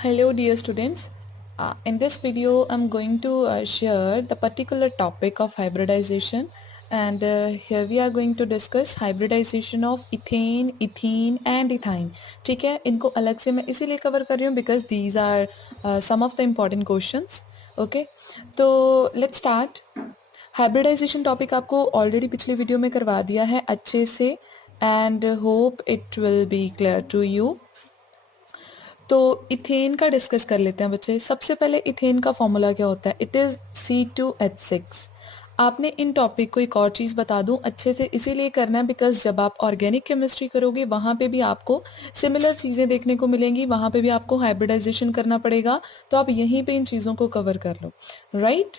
Hello dear students. In this video I'm going to share the particular topic of hybridization and here we are going to discuss hybridization of ethane, ethene and ethyne. ठीक है, इनको अलग से मैं इसीलिए cover कर रही हूँ because these are some of the important questions. Okay, तो let's start. हाइब्रिडाइजेशन टॉपिक आपको ऑलरेडी पिछले वीडियो में करवा दिया है अच्छे से and hope it will be clear to you. तो इथेन का डिस्कस कर लेते हैं बच्चे. सबसे पहले इथेन का फॉर्मूला क्या होता है? It is C2H6. आपने इन टॉपिक को एक और चीज़ बता दूं अच्छे से इसीलिए करना है बिकॉज जब आप ऑर्गेनिक केमिस्ट्री करोगे वहाँ पे भी आपको सिमिलर चीज़ें देखने को मिलेंगी, वहाँ पे भी आपको हाइब्रिडाइजेशन करना पड़ेगा, तो आप यहीं पे इन चीज़ों को कवर कर लो. राइट.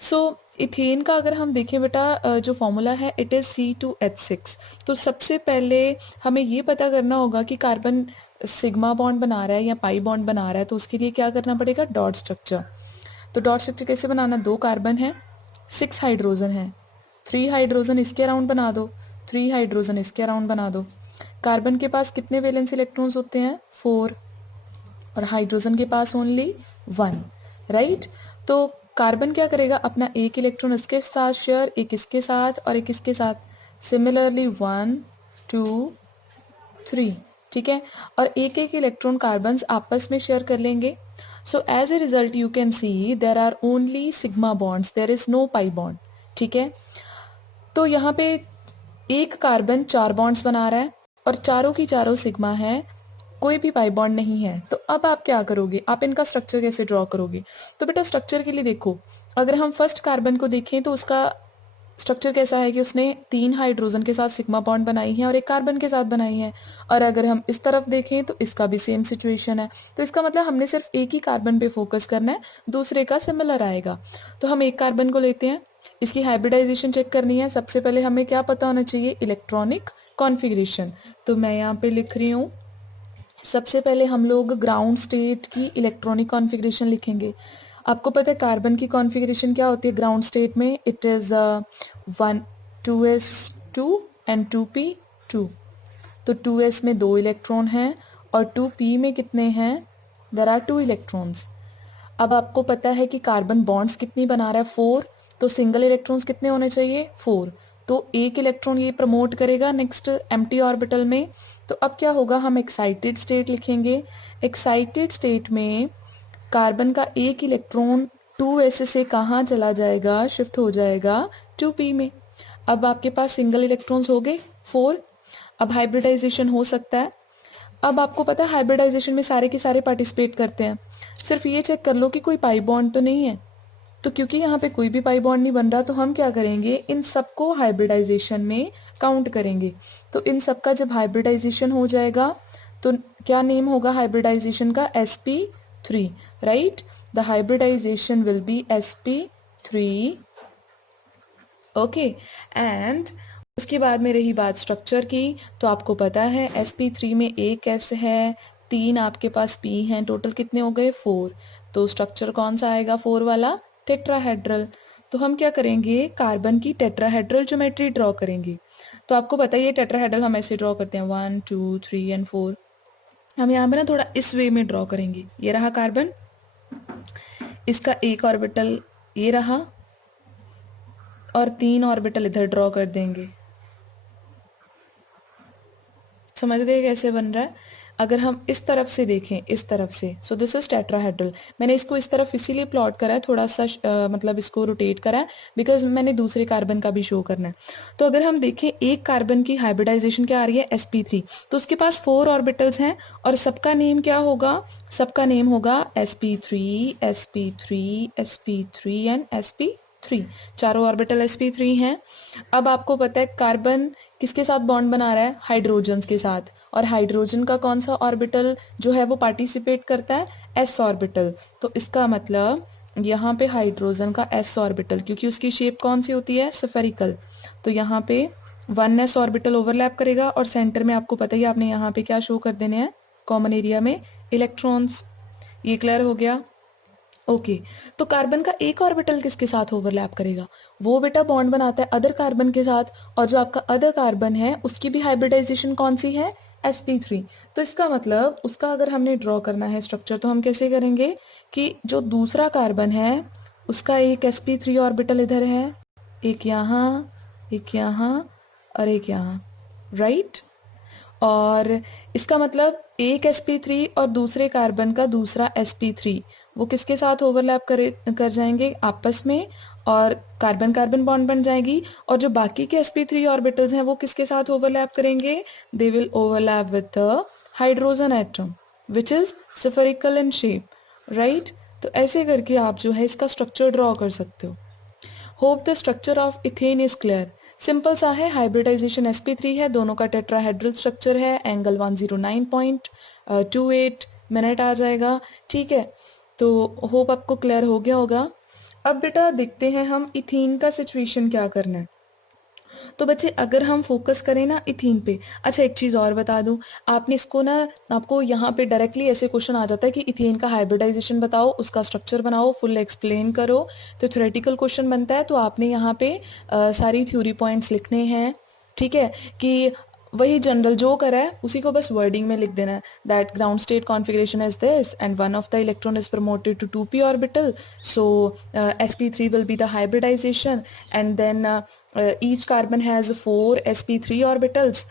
सो इथेन का अगर हम देखें बेटा जो फॉर्मूला है इट इज़ C2H6. तो सबसे पहले हमें ये पता करना होगा कि कार्बन सिग्मा बॉन्ड बना रहा है या पाई बॉन्ड बना रहा है, तो उसके लिए क्या करना पड़ेगा? Dot structure. तो डॉट स्ट्रक्चर कैसे बनाना? 2 कार्बन है, 6 हाइड्रोजन है, 3 हाइड्रोजन इसके अराउंड बना दो, 3 हाइड्रोजन इसके अराउंड बना दो. कार्बन के पास कितने वैलेंस इलेक्ट्रॉन्स होते हैं? 4. और हाइड्रोजन के पास ओनली 1. राइट. तो कार्बन क्या करेगा? अपना एक इलेक्ट्रॉन इसके साथ शेयर, एक इसके साथ और एक इसके साथ. सिमिलरली 1 2 3. ठीक है. और एक एक इलेक्ट्रॉन कार्बन्स आपस में शेयर कर लेंगे. So as a result you can see there are only sigma bonds, there is no pi bond. ठीक है. तो यहाँ पे एक कार्बन 4 बॉन्ड्स बना रहा है और चारों की चारों सिग्मा है, कोई भी पाई बॉन्ड नहीं है. तो अब आप क्या करोगे? आप इनका स्ट्रक्चर कैसे ड्रॉ करोगे? तो बेटा स्ट्रक्चर के लिए देखो, अगर हम फर्स्ट कार्बन को देखें तो उसका स्ट्रक्चर कैसा है कि उसने 3 हाइड्रोजन के साथ सिग्मा बॉन्ड बनाई है और एक कार्बन के साथ बनाई है. और अगर हम इस तरफ देखें तो इसका भी सेम सिचुएशन है. तो इसका मतलब हमने सिर्फ एक ही कार्बन पे फोकस करना है, दूसरे का सिमिलर आएगा. तो हम एक कार्बन को लेते हैं, इसकी हाइब्रिडाइजेशन चेक करनी है. सबसे पहले हमें क्या पता होना चाहिए? Electronic configuration. तो मैं यहाँ पे लिख रही हूँ, सबसे पहले हम लोग ग्राउंड स्टेट की इलेक्ट्रॉनिक कॉन्फ़िगरेशन लिखेंगे. आपको पता है कार्बन की कॉन्फ़िगरेशन क्या होती है ग्राउंड स्टेट में? It is 1 2s2 and 2p2. तो 2s में 2 इलेक्ट्रॉन हैं और 2p में कितने हैं? There are 2 electrons. अब आपको पता है कि कार्बन बॉन्ड्स कितनी बना रहा है? 4. तो सिंगल इलेक्ट्रॉन्स कितने होने चाहिए? 4. तो एक इलेक्ट्रॉन ये प्रमोट करेगा नेक्स्ट एम्प्टी ऑर्बिटल में. तो अब क्या होगा? हम एक्साइटेड स्टेट लिखेंगे. एक्साइटेड स्टेट में कार्बन का एक इलेक्ट्रॉन 2s से कहाँ चला जाएगा? शिफ्ट हो जाएगा 2p में. अब आपके पास सिंगल इलेक्ट्रॉन्स हो गए 4. अब हाइब्रिडाइजेशन हो सकता है. अब आपको पता है हाइब्रिडाइजेशन में सारे के सारे पार्टिसिपेट करते हैं. सिर्फ ये चेक कर लो कि कोई पाई बॉन्ड तो नहीं है. तो क्योंकि यहाँ पे कोई भी पाई बॉन्ड नहीं बन रहा तो हम क्या करेंगे? इन सबको हाइब्रिडाइजेशन में काउंट करेंगे. तो इन सब का जब हाइब्रिडाइजेशन हो जाएगा तो क्या नेम होगा हाइब्रिडाइजेशन का? sp3. Right. The hybridization will be sp3. Okay. And उसके बाद में रही बात स्ट्रक्चर की, तो आपको पता है sp3 में एक s है, 3 आपके पास p हैं, टोटल कितने हो गए? 4. तो स्ट्रक्चर कौन सा आएगा? 4 वाला, टेट्राहेड्रल. तो हम क्या करेंगे? कार्बन की टेट्राहेड्रल ज्योमेट्री ड्रॉ करेंगे. तो आपको पता ही है टेट्राहेड्रल हम ऐसे ड्रॉ करते हैं 1 2 3 एंड 4. हम यहाँ पे ना थोड़ा इस वे में ड्रॉ करेंगे. ये रहा कार्बन, इसका एक ऑर्बिटल ये रहा और 3 ऑर्बिटल इधर ड्रॉ कर देंगे. समझ गए कैसे बन रहा है? अगर हम इस तरफ से देखें, इस तरफ से, सो दिस इज टेट्राहेड्रल. मैंने इसको इस तरफ इसीलिए प्लॉट करा है, थोड़ा सा मतलब इसको रोटेट करा है बिकॉज मैंने दूसरे कार्बन का भी शो करना है. तो अगर हम देखें एक कार्बन की हाइब्रिडाइजेशन क्या आ रही है? sp3. तो उसके पास 4 ऑर्बिटल्स हैं और सबका नेम क्या होगा? सबका नेम होगा sp3 sp3 sp3 and sp3. चारों ऑर्बिटल sp3 हैं. अब आपको पता है कार्बन किसके साथ बॉन्ड बना रहा है? हाइड्रोजन्स के साथ. और हाइड्रोजन का कौन सा ऑर्बिटल जो है वो पार्टिसिपेट करता है? s orbital. तो इसका मतलब यहाँ पे हाइड्रोजन का s ऑर्बिटल, क्योंकि उसकी शेप कौन सी होती है? स्फेरिकल. तो यहाँ पे 1s ऑर्बिटल ओवरलैप करेगा और सेंटर में आपको पता ही, आपने यहाँ पे क्या शो कर देने हैं? कॉमन एरिया में इलेक्ट्रॉन्स. ये क्लियर हो गया? ओके. तो कार्बन का एक ऑर्बिटल किसके साथ ओवरलैप करेगा? वो बेटा बॉन्ड बनाता है अदर कार्बन के साथ. और जो आपका अदर कार्बन है उसकी भी हाइब्रिडाइजेशन कौन सी है? sp3। तो इसका मतलब उसका अगर हमने ड्रॉ करना है स्ट्रक्चर तो हम कैसे करेंगे कि जो दूसरा कार्बन है उसका एक sp3 ऑर्बिटल इधर है, एक यहाँ और एक यहाँ, राइट। और इसका मतलब एक sp3 और दूसरे कार्बन का दूसरा sp3 वो किसके साथ ओवरलैप कर जाएंगे आपस में, और कार्बन कार्बन बॉन्ड बन जाएगी। और जो बाकी के sp3 ऑर्बिटल्स हैं वो किसके साथ ओवरलैप करेंगे, they will overlap with the hydrogen atom which is spherical in shape, right. तो ऐसे करके आप जो है इसका स्ट्रक्चर ड्रॉ कर सकते हो। Hope the structure of ethane is clear. Simple सा है, हाइब्रिडाइजेशन sp3 है, दोनों का टेट्राहेड्रल स्ट्रक्चर है, एंगल 109.28 मिनट आ जाएगा, ठीक है। तो होप आपको क्लियर हो गया होगा। अब बेटा देखते हैं हम इथीन का सिचुएशन क्या करना है। तो बच्चे अगर हम फोकस करें ना इथीन पे, अच्छा एक चीज़ और बता दूं, आपने इसको ना, आपको यहाँ पे डायरेक्टली ऐसे क्वेश्चन आ जाता है कि इथेन का हाइब्रिडाइजेशन बताओ, उसका स्ट्रक्चर बनाओ, फुल एक्सप्लेन करो, तो थ्योरेटिकल क्वेश्चन बनता है। तो आपने यहाँ पे सारी थ्योरी पॉइंट्स लिखने हैं, ठीक है, कि वही जनरल जो करा है उसी को बस वर्डिंग में लिख देना है, that ground state configuration is this and one of the electron is promoted to 2p orbital, so sp3 will be the hybridization, and then each carbon has 4 sp3 orbitals.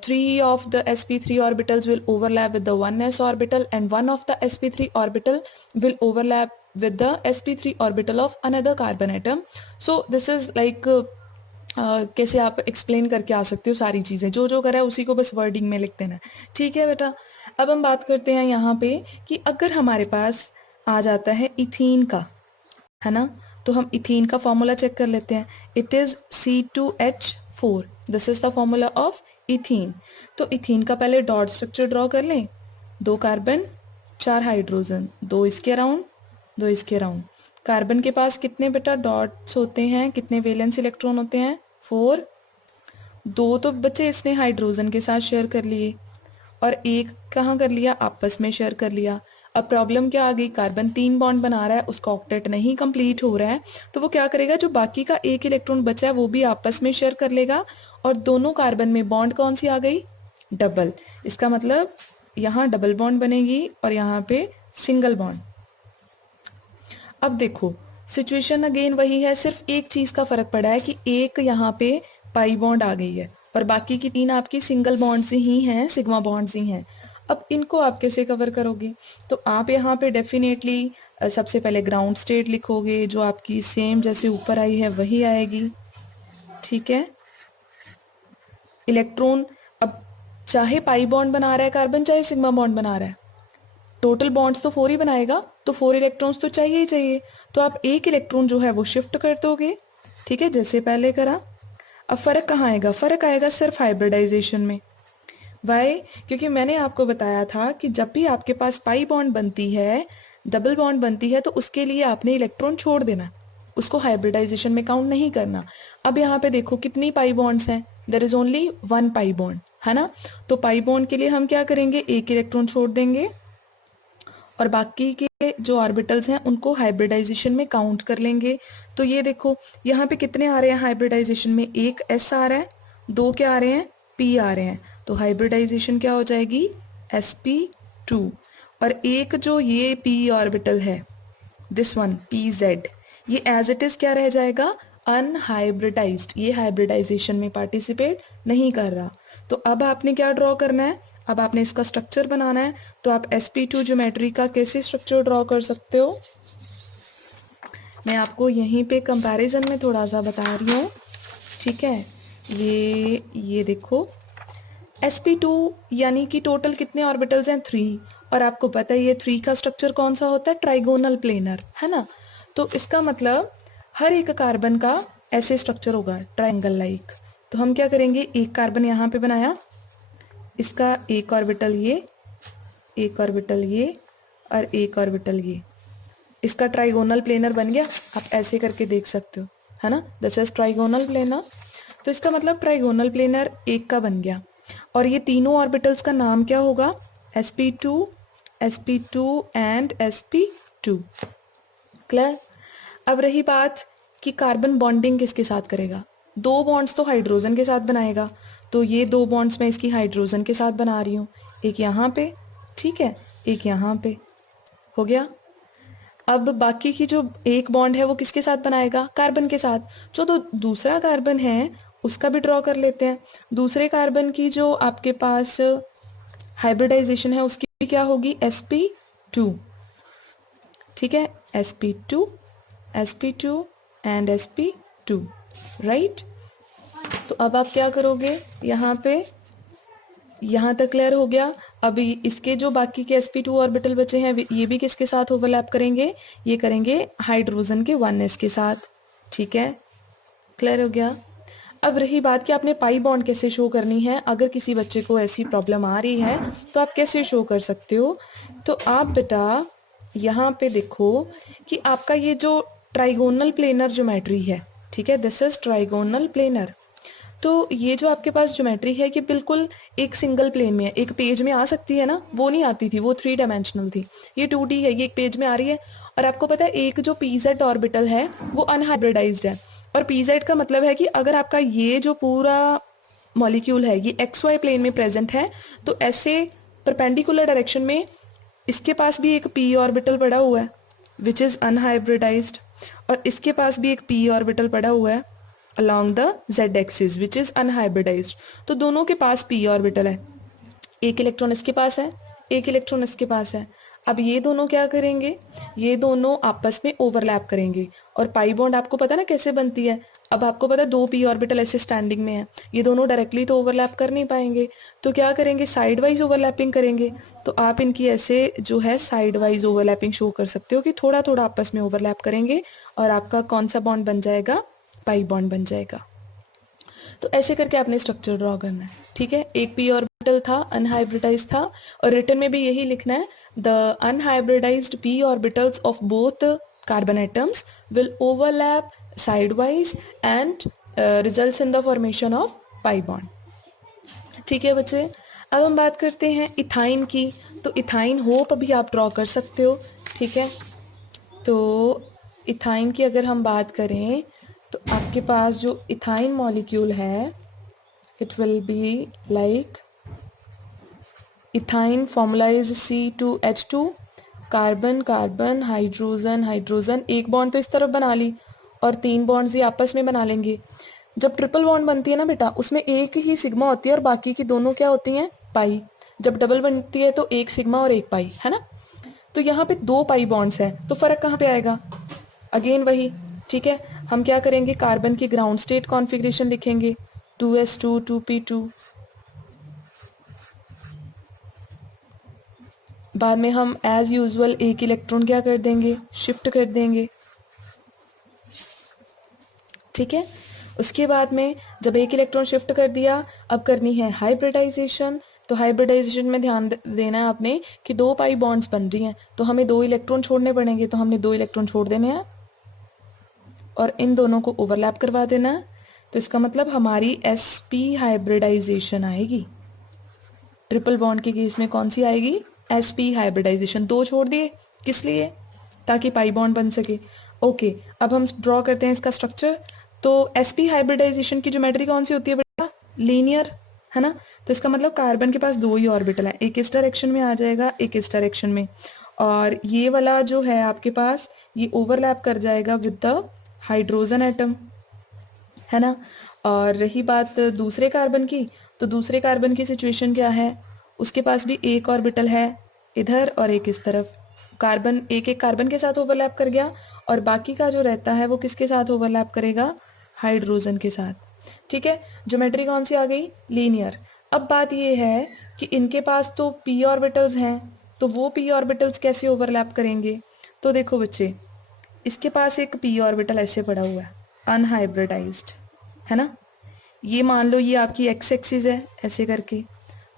3 of the sp3 orbitals will overlap with the 1s orbital, and one of the sp3 orbital will overlap with the sp3 orbital of another carbon atom. So this is like कैसे आप explain करके आ सकते हो सारी चीज़ें, जो जो करा है उसी को बस वर्डिंग में लिख देना है, ठीक है बेटा। अब हम बात करते हैं यहाँ पे कि अगर हमारे पास आ जाता है इथीन का, है ना, तो हम इथीन का फॉर्मूला चेक कर लेते हैं। It is C2H4, this is the formula of ethene. तो इथीन का पहले डॉट स्ट्रक्चर ड्रॉ कर लें, 2 कार्बन 4 हाइड्रोजन, 2 इसके अराउंड 2 इसके अराउंड। कार्बन के पास कितने बेटा डॉट्स होते हैं, कितने वैलेंस इलेक्ट्रॉन होते हैं, 4। 2 तो बच्चे इसने हाइड्रोजन के साथ शेयर कर लिए, और एक कहाँ कर लिया, आपस में शेयर कर लिया। अब प्रॉब्लम क्या आ गई, कार्बन 3 बॉन्ड बना रहा है, उसका ऑक्टेट नहीं कंप्लीट हो रहा है, तो वो क्या करेगा, जो बाकी का एक इलेक्ट्रॉन बचा है वो भी आपस में शेयर कर लेगा, और दोनों कार्बन में बॉन्ड कौन सी आ गई, डबल। इसका मतलब यहाँ डबल बॉन्ड बनेगी और यहाँ पे सिंगल बॉन्ड। अब देखो सिचुएशन अगेन वही है, सिर्फ एक चीज का फर्क पड़ा है कि एक यहाँ पे पाई बॉन्ड आ गई है और बाकी की 3 आपकी सिंगल बॉन्ड से ही हैं, सिग्मा बॉन्ड से ही हैं। अब इनको आप कैसे कवर करोगे, तो आप यहाँ पे डेफिनेटली सबसे पहले ग्राउंड स्टेट लिखोगे, जो आपकी सेम जैसे ऊपर आई है वही आएगी, ठीक है। इलेक्ट्रॉन अब चाहे पाई बॉन्ड बना रहा है कार्बन, चाहे सिग्मा बॉन्ड बना रहा है, टोटल बॉन्ड्स तो 4 ही बनाएगा, तो 4 इलेक्ट्रॉन्स तो चाहिए ही चाहिए। तो आप एक इलेक्ट्रॉन जो है वो शिफ्ट कर दोगे, ठीक है, जैसे पहले करा। अब फर्क कहाँ आएगा, फर्क आएगा सिर्फ हाइब्रिडाइजेशन में। वाई, क्योंकि मैंने आपको बताया था कि जब भी आपके पास पाई बॉन्ड बनती है, डबल बॉन्ड बनती है, तो उसके लिए आपने इलेक्ट्रॉन छोड़ देना, उसको हाइब्रिडाइजेशन में काउंट नहीं करना। अब यहाँ पे देखो कितनी पाई बॉन्ड्स हैं, there is only 1 pi bond, है ना। तो पाई बॉन्ड के लिए हम क्या करेंगे, एक इलेक्ट्रॉन छोड़ देंगे और बाकी के जो ऑर्बिटल्स हैं उनको हाइब्रिडाइजेशन में काउंट कर लेंगे। तो ये देखो यहाँ पे कितने आ रहे हैं हाइब्रिडाइजेशन में, एक s आ रहा है, 2 क्या आ रहे हैं, p आ रहे हैं, तो हाइब्रिडाइजेशन क्या हो जाएगी, sp2। और एक जो ये p ऑर्बिटल है, दिस वन pz, ये एज इट इज क्या रह जाएगा, अनहाइब्रिडाइज्ड, ये हाइब्रिडाइजेशन में पार्टिसिपेट नहीं कर रहा। तो अब आपने क्या ड्रॉ करना है, अब आपने इसका स्ट्रक्चर बनाना है। तो आप sp2 ज्योमेट्री का कैसे स्ट्रक्चर ड्रॉ कर सकते हो, मैं आपको यहीं पे कंपैरिजन में थोड़ा सा बता रही हूँ, ठीक है। ये देखो sp2 यानी कि टोटल कितने ऑर्बिटल्स हैं, 3, और आपको पता है ये 3 का स्ट्रक्चर कौन सा होता है, ट्राइगोनल प्लेनर, है ना। तो इसका मतलब हर एक कार्बन का ऐसे स्ट्रक्चर होगा ट्राइंगल लाइक। तो हम क्या करेंगे, एक कार्बन यहाँ पे बनाया, इसका एक ऑर्बिटल ये, एक ऑर्बिटल ये और एक ऑर्बिटल ये, इसका ट्राइगोनल प्लेनर बन गया। आप ऐसे करके देख सकते हो, है ना, दिस इज ट्राइगोनल प्लेनर। तो इसका मतलब ट्राइगोनल प्लेनर एक का बन गया, और ये तीनों ऑर्बिटल्स का नाम क्या होगा, sp2 sp2 and sp2, clear. अब रही बात कि कार्बन बॉन्डिंग किसके साथ करेगा, 2 बॉन्ड्स तो हाइड्रोजन के साथ बनाएगा, तो ये 2 बॉन्ड्स मैं इसकी हाइड्रोजन के साथ बना रही हूँ, एक यहाँ पे, ठीक है, एक यहाँ पे, हो गया। अब बाकी की जो एक बॉन्ड है वो किसके साथ बनाएगा, कार्बन के साथ। जो तो दूसरा कार्बन है उसका भी ड्रॉ कर लेते हैं। दूसरे कार्बन की जो आपके पास हाइब्रिडाइजेशन है उसकी भी क्या होगी, sp2, ठीक है, sp2 sp2 and sp2, right. तो अब आप क्या करोगे, यहाँ पे यहाँ तक क्लियर हो गया। अभी इसके जो बाकी के sp2 ऑर्बिटल बचे हैं ये भी किसके साथ ओवरलैप करेंगे, ये करेंगे हाइड्रोजन के 1s के साथ, ठीक है, क्लियर हो गया। अब रही बात कि आपने पाई बॉन्ड कैसे शो करनी है। अगर किसी बच्चे को ऐसी प्रॉब्लम आ रही है तो आप कैसे शो कर सकते हो, तो आप बेटा यहाँ पे देखो कि आपका ये जो ट्राइगोनल प्लेनर ज्योमेट्री है, ठीक है, दिस इज ट्राइगोनल प्लेनर। तो ये जो आपके पास ज्योमेट्री है ये बिल्कुल एक सिंगल प्लेन में है, एक पेज में आ सकती है ना, वो नहीं आती थी, वो 3 डायमेंशनल थी। ये 2D है, ये एक पेज में आ रही है। और आपको पता है एक जो pz ऑर्बिटल है वो अनहाइब्रिडाइज्ड है। और pz का मतलब है कि अगर आपका ये जो पूरा मॉलिक्यूल है ये xy प्लेन में प्रेजेंट है तो ऐसे परपेंडिकुलर डायरेक्शन में इसके पास भी एक p ऑर्बिटल पड़ा हुआ है विच इज अनहाइब्रिडाइज्ड, और इसके पास भी एक p ऑर्बिटल पड़ा हुआ है along the z axis which is unhybridized। तो दोनों के पास p ऑर्बिटल है, एक इलेक्ट्रॉन इसके पास है, एक इलेक्ट्रॉन इसके पास है। अब ये दोनों क्या करेंगे, ये दोनों आपस में ओवरलैप करेंगे। और पाई बॉन्ड आपको पता ना कैसे बनती है। अब आपको पता है 2 p ऑर्बिटल ऐसे स्टैंडिंग में है, ये दोनों डायरेक्टली तो ओवरलैप कर नहीं पाएंगे, तो क्या करेंगे, साइड वाइज ओवरलैपिंग करेंगे। तो आप इनकी ऐसे जो है साइड वाइज ओवरलैपिंग शो कर सकते हो कि थोड़ा थोड़ा आपस में ओवरलैप करेंगे और आपका कौन सा बॉन्ड बन जाएगा, पाई बॉन्ड बन जाएगा। तो ऐसे करके आपने स्ट्रक्चर ड्रॉ करना है, ठीक है। एक p ऑर्बिटल था, अनहाइब्रिडाइज्ड था, और रिटर्न में भी यही लिखना है, the unhybridised p orbitals of both carbon atoms will overlap sideways and results in the formation of pi bond, ठीक है बच्चे। अब हम बात करते हैं इथाइन की। तो इथाइन होप अभी आप ड्रॉ कर सकते हो, ठीक है। तो इथाइन की अगर हम बात करें तो आपके पास जो इथाइन मॉलिक्यूल है it will be like ethyne formula is C2H2, carbon carbon hydrogen hydrogen, एक बॉन्ड तो इस तरफ बना ली और 3 बॉन्ड्स ये आपस में बना लेंगे। जब ट्रिपल बॉन्ड बनती है ना बेटा उसमें एक ही सिग्मा होती है और बाकी की दोनों क्या होती हैं, पाई। जब डबल बनती है तो एक सिग्मा और एक पाई, है ना। तो यहाँ पे 2 पाई बॉन्ड्स हैं, तो फर्क कहाँ पे आएगा, अगेन वही, ठीक है। हम क्या करेंगे, कार्बन की ग्राउंड स्टेट कॉन्फ़िगरेशन लिखेंगे 2s2 2p2, बाद में हम एज यूजुअल एक इलेक्ट्रॉन क्या कर देंगे, शिफ्ट कर देंगे, ठीक है। उसके बाद में जब एक इलेक्ट्रॉन शिफ्ट कर दिया अब करनी है हाइब्रिडाइजेशन। तो हाइब्रिडाइजेशन में ध्यान देना है आपने कि 2 पाई बॉन्ड्स बन रही हैं तो हमें 2 इलेक्ट्रॉन छोड़ने पड़ेंगे, तो हमने 2 इलेक्ट्रॉन छोड़ देने हैं और इन दोनों को ओवरलैप करवा देना है। तो इसका मतलब हमारी sp हाइब्रिडाइजेशन आएगी। ट्रिपल बॉन्ड के केस में कौन सी आएगी, sp हाइब्रिडाइजेशन। 2 छोड़ दिए किस लिए, ताकि पाई बॉन्ड बन सके। ओके, अब हम ड्रॉ करते हैं इसका स्ट्रक्चर। तो sp हाइब्रिडाइजेशन की ज्योमेट्री कौन सी होती है बेटा, लीनियर, है ना। तो इसका मतलब कार्बन के पास 2 ही ऑर्बिटल है, एक इस डायरेक्शन में आ जाएगा एक इस डायरेक्शन में, और ये वाला जो है आपके पास ये ओवरलैप कर जाएगा विद द हाइड्रोजन एटम, है ना। और रही बात दूसरे कार्बन की, तो दूसरे कार्बन की सिचुएशन क्या है, उसके पास भी एक ऑर्बिटल है इधर और एक इस तरफ। कार्बन एक एक कार्बन के साथ ओवरलैप कर गया और बाकी का जो रहता है वो किसके साथ ओवरलैप करेगा, हाइड्रोजन के साथ, ठीक है। ज्योमेट्री कौन सी आ गई, लीनियर। अब बात ये है कि इनके पास तो p ऑर्बिटल्स हैं, तो वो p ऑर्बिटल्स कैसे ओवरलैप करेंगे। तो देखो बच्चे, इसके पास एक p ऑर्बिटल ऐसे पड़ा हुआ है अनहाइब्रिडाइज्ड, है ना। ये मान लो ये आपकी x एक्सिस है ऐसे करके।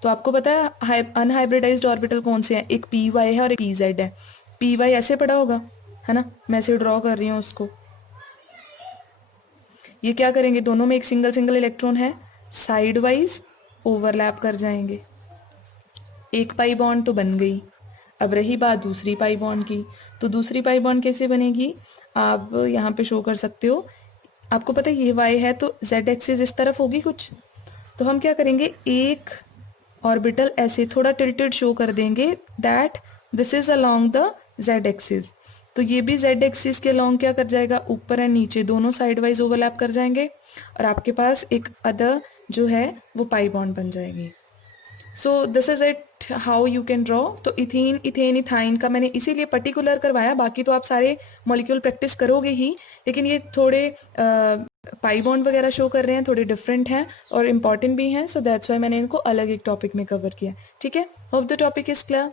तो आपको पता है अनहाइब्रिडाइज्ड ऑर्बिटल कौन से हैं, एक py है और एक pz है। py ऐसे पड़ा होगा, है ना, मैं इसे ड्रॉ कर रही हूँ उसको। ये क्या करेंगे, दोनों में एक सिंगल सिंगल इलेक्ट्रॉन है, साइड वाइज ओवरलैप कर जाएंगे। एक पाई बॉन्ड तो बन गई। अब रही बात दूसरी पाई बॉन्ड की, तो दूसरी पाई बॉन्ड कैसे बनेगी, आप यहाँ पे शो कर सकते हो। आपको पता है ये y है तो z एक्सिस इस तरफ होगी कुछ, तो हम क्या करेंगे, एक ऑर्बिटल ऐसे थोड़ा टिल्टेड शो कर देंगे that this is along the Z axis. तो ये भी जेड एक्सिस के अलोंग क्या कर जाएगा, ऊपर एंड नीचे दोनों साइड वाइज ओवरलैप कर जाएंगे और आपके पास एक अदर जो है वो पाई बॉन्ड बन जाएगी। So this is it how you can draw. तो इथीन, इथेन, इथाइन का मैंने इसीलिए पर्टिकुलर करवाया, बाकी तो आप सारे मॉलिक्यूल प्रैक्टिस करोगे ही, लेकिन ये थोड़े पाई बॉन्ड वगैरह शो कर रहे हैं, थोड़े डिफरेंट हैं और इंपॉर्टेंट भी हैं, सो दैट्स वाई मैंने इनको अलग एक टॉपिक में कवर किया। ठीक है, hope the topic is clear,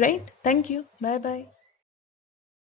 right? Thank you, bye bye.